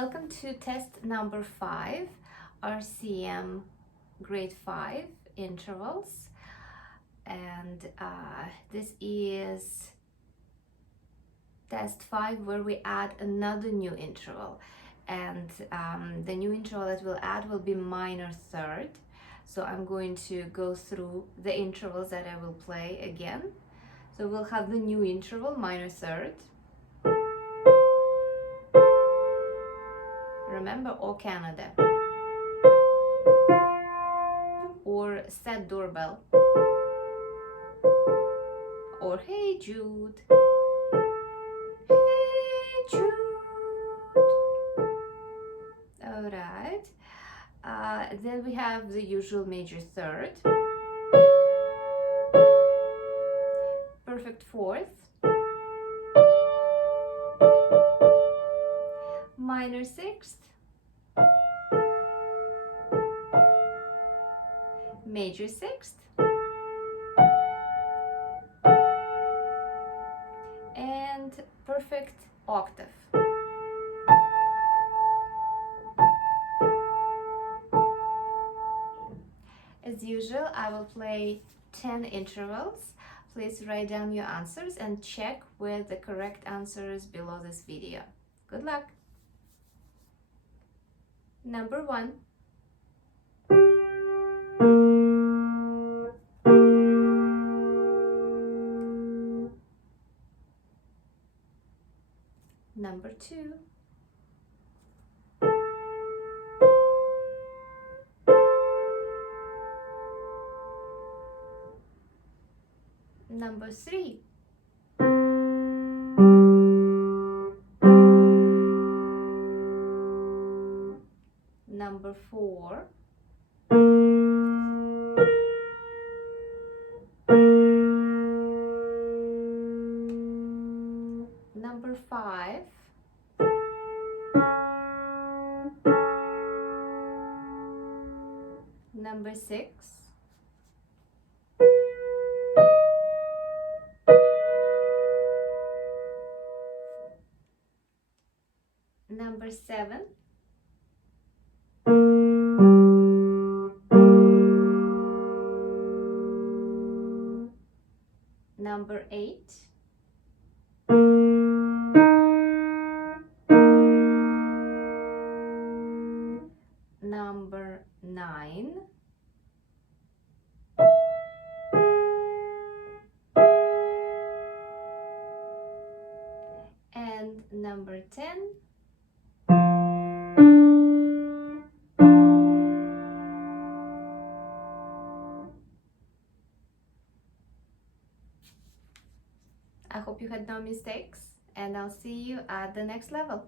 Welcome to test number 5, RCM grade 5 intervals, and this is test 5 where we add another new interval, and the new interval that we'll add will be minor third. So I'm going to go through the intervals that I will play again. So we'll have the new interval, minor third. Remember, or Canada, or Set Doorbell, or Hey Jude, Hey Jude. All right. Then we have the usual major third, perfect fourth, minor sixth, major sixth, and perfect octave. As usual, I will play 10 intervals. Please write down your answers and check with the correct answers below this video. Good luck! Number 1. Number 2. Number 3. Number 4. Number 5. Number 6. Number 7. Number 8. Number 9. And number 10. I hope you had no mistakes, and I'll see you at the next level.